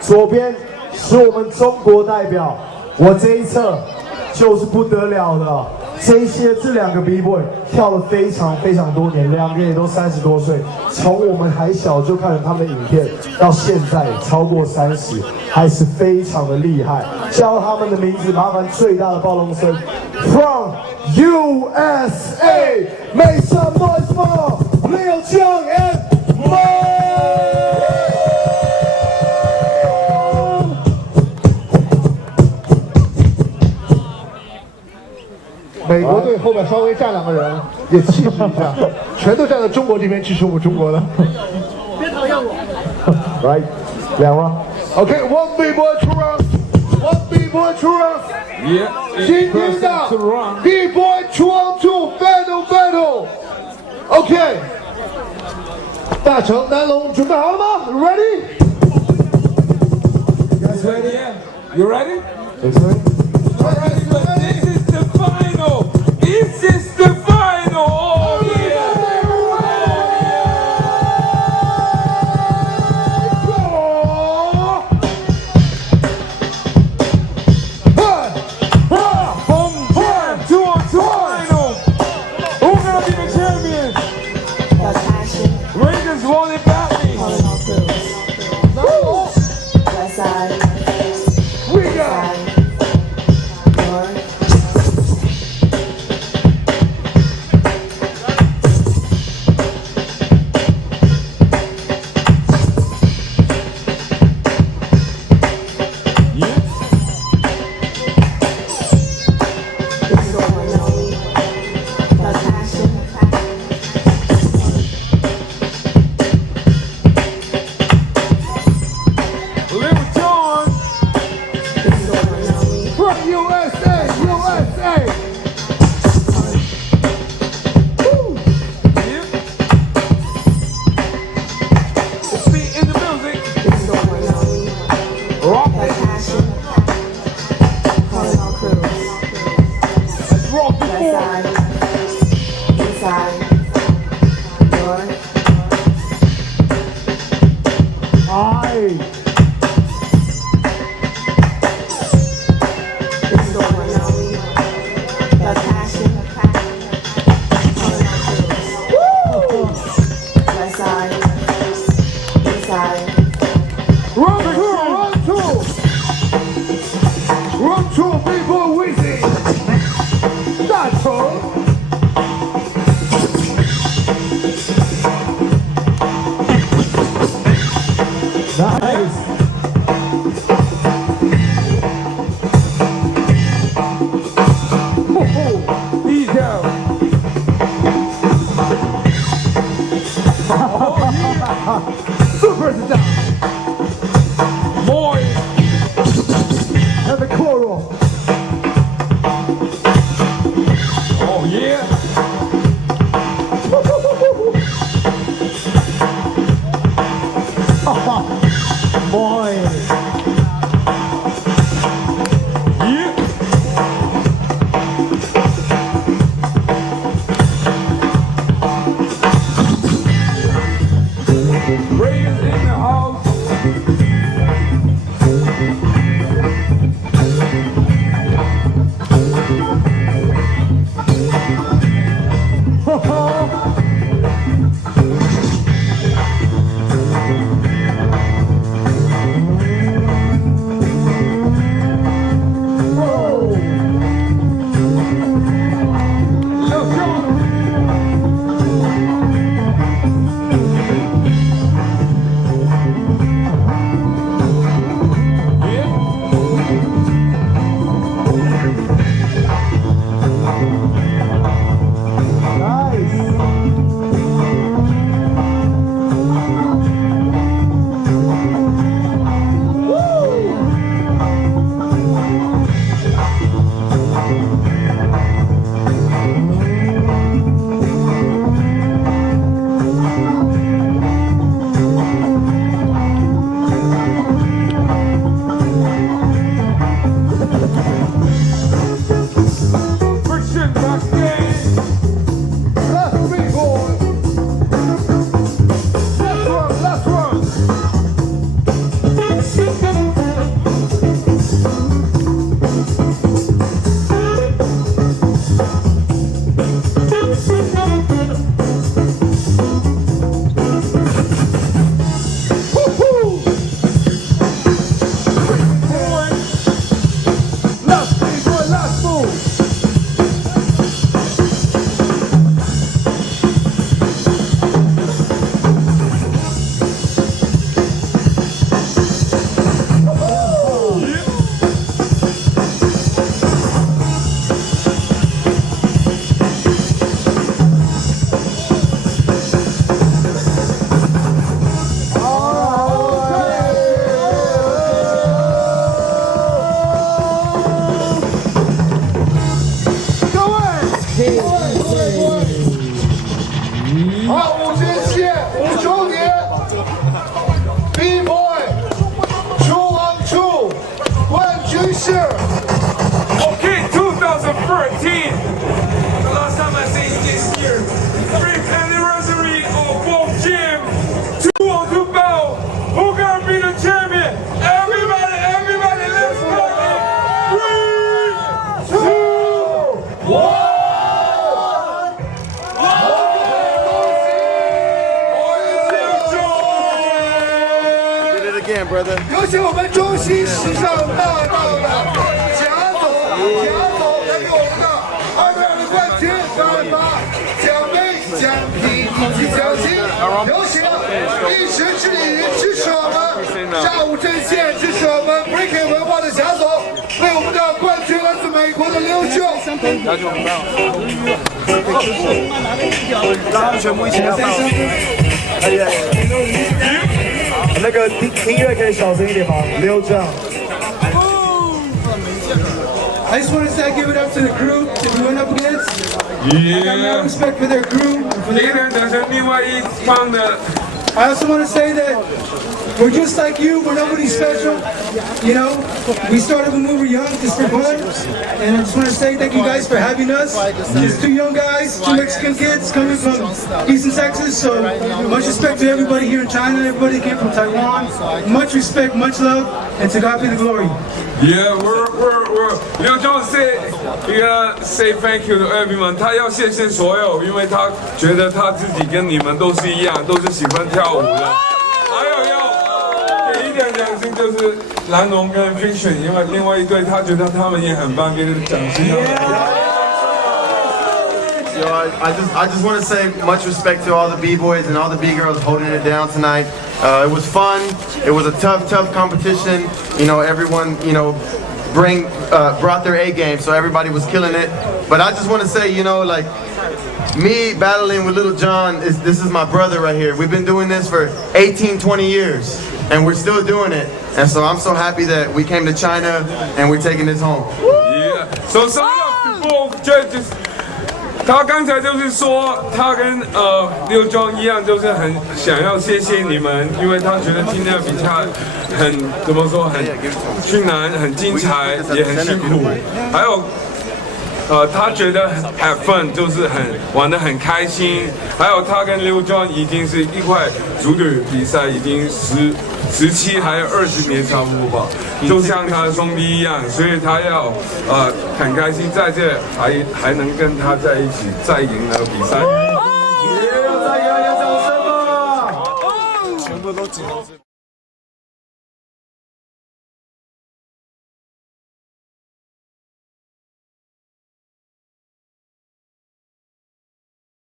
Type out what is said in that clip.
左边是我们中国代表，我这一侧就是不得了的。这两个 B-boy 跳了非常多年，两个也都30多岁。从我们还小就看了他们的影片，到现在超过30，还是非常的厉害。叫他们的名字，麻烦最大的暴龙声 ，From USA， Make some noise for Lil Jon and Moy。美国队后面稍微站2个人，也气势一下，全都站在中国这边支持我们中国的。别讨厌我。Right， 2 round。Okay, one B-boy 2 rounds, one B-boy 2 rounds. Yeah. 今天的 B-boy 2-on-2 battle. Okay， 大成、南龙准备好了吗 ？Ready? You guys ready? Yeah. You ready? It's ready. This is the final! Oh yeah! Boom! 2-on-2 final! Who's gonna be the champion? Vega's won it badly! West side. Vega! Super down. Moy. HAVIKORO. Oh yeah. Moy. Yeah. Vega's in the house. 于是 Okay, 2013. The last time I say this year. 3rd anniversary of both gym. 2-on-2 battle. Who gonna be the champion? Everybody, let's go! 3, 2, 1. Again, brother. 有请我们中西时尚大道的贾总来给我们的22的冠军颁发奖杯、奖品以及奖金。有请一时之礼支持我们炸舞阵线、支持我们 Breaking 文化的贾总，为我们的冠军来自美国的刘秀。让他们全部一起要到。那个音乐可以小声一点吗？溜这样。 I just want to say, give it up to the crew that we went up against. I got mad respect for their crew. For I also want to say that we're just like you. We're nobody special. You know, we started when we were young, just for fun. And I just want to say thank you guys for having us. Just 2 young guys, 2 Mexican kids coming from Houston, Texas. So much respect to everybody here in China. Everybody that came from Taiwan. Much respect, much love, and to God be the glory. Yeah, we're. Liu Zhong say thank you to everyone. 他要谢谢所有，因为他觉得他自己跟你们都是一样，都是喜欢跳舞的。还有要给一点奖金，就是蓝龙跟 Fiction， 因为另外一队他觉得他们也很棒，给奖金。Yo, I just want to say much respect to all the B-boys and all the B-girls holding it down tonight. It was fun. It was a tough competition. You know, everyone, you know, brought their A game, so everybody was killing it. But I just want to say, you know, like me battling with Little John, this is my brother right here. We've been doing this for 18, 20 years, and we're still doing it. And so I'm so happy that we came to China and we're taking this home. Yeah. So some of the people judges. 他刚才就是说，他跟六庄一样，就是很想要谢谢你们，因为他觉得今天的比赛很怎么说，很困难、很精彩，也很辛苦。还有，他觉得很 have fun， 就是玩得很开心。还有他跟六庄已经是一块组队比赛，已经17还有20年差不多吧，就像他的兄弟一样，所以他要很开心，在这还能跟他在一起，再赢了比赛。再给他一个掌声吧！全部都紧张。